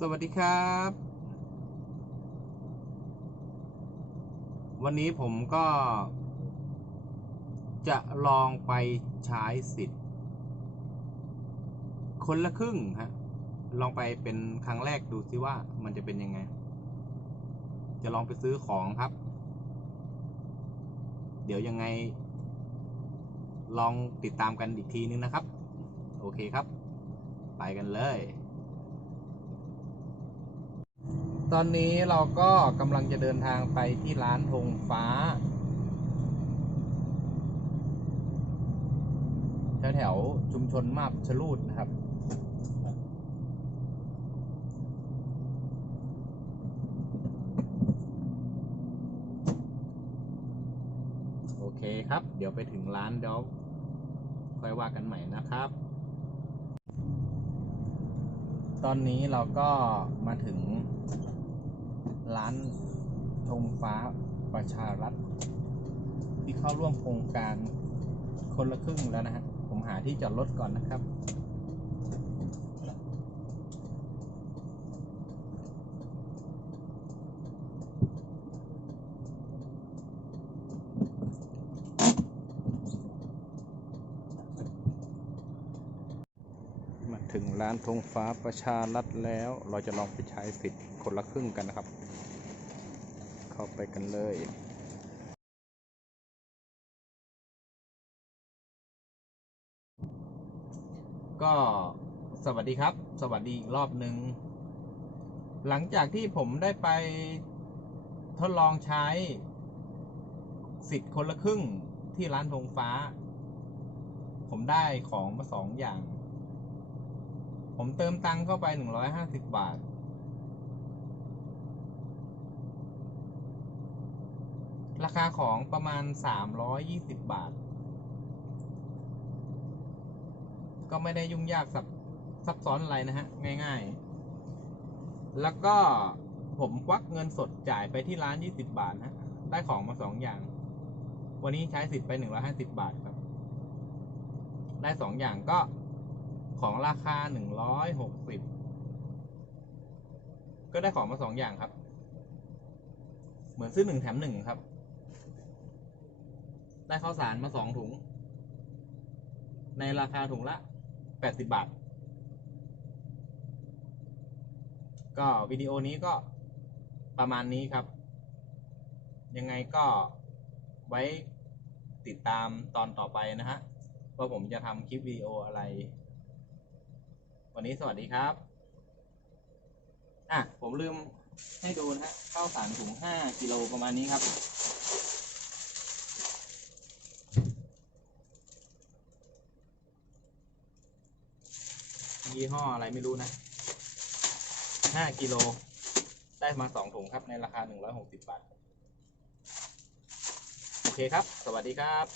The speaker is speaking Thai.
สวัสดีครับ วันนี้ผมก็ จะลองไปใช้สิทธิ์ คนละครึ่งฮะ ลองไปเป็นครั้งแรกดูซิว่ามันจะเป็นยังไง จะลองไปซื้อของครับ เดี๋ยวยังไง ลองติดตามกันอีกทีนึงนะครับ โอเคครับ ไปกันเลย ตอนนี้เราก็กำลังจะเดินทางไปที่ร้านธงฟ้า แถวๆชุมชนมาบชลูดนะครับ โอเคครับ เดี๋ยวไปถึงร้านเดี๋ยวค่อยว่ากันใหม่นะครับ ตอนนี้เราก็มาถึง ร้านธงฟ้าประชารัฐที่เข้าร่วมโครงการคนละครึ่งแล้วนะฮะผมหาที่จอดรถก่อนนะครับ ถึงร้านธงฟ้าประชารัฐแล้ว เราจะลองไปใช้สิทธิ์คนละครึ่งกันนะครับ เข้าไปกันเลยก็สวัสดีครับ สวัสดีอีกรอบหนึ่ง หลังจากที่ผมได้ไปทดลองใช้ สิทธิ์คนละครึ่งที่ร้านธงฟ้า ผมได้ของมาสองอย่าง ผมเติมตังค์เข้าไปหนึ่งร้อยห้าสิบบาท ราคาของประมาณสามร้อยยี่สิบบาท ก็ไม่ได้ยุ่งยากซับซับซ้อนอะไรนะฮะ ง่ายๆ แล้วก็ผมควักเงินสดจ่ายไปที่ร้านยี่สิบบาทฮะ ได้ของมาสองอย่าง วันนี้ใช้สิทธิ์ไปหนึ่งร้อยห้าสิบบาทครับ ได้สองอย่างก็ ของราคาหนึ่งร้อยหกสิบก็ได้ของมาสองอย่างครับ เหมือนซื้อหนึ่งแถมหนึ่งครับ ได้ข้าวสารมาสองถุง ในราคาถุงละแปดสิบบาท ก็วิดีโอนี้ก็ประมาณนี้ครับ ยังไงก็ไว้ติดตามตอนต่อไปนะฮะ ว่าผมจะทำคลิปวิดีโออะไร วันนี้สวัสดีครับ อะ ผมลืมให้ดูนะฮะข้าวสารถุงห้ากิโลประมาณนี้ครับ ยี่ห้ออะไรไม่รู้นะห้ากิโล ได้มาสองถุงครับในราคาหนึ่งร้อยหกสิบบาท โอเคครับ สวัสดีครับ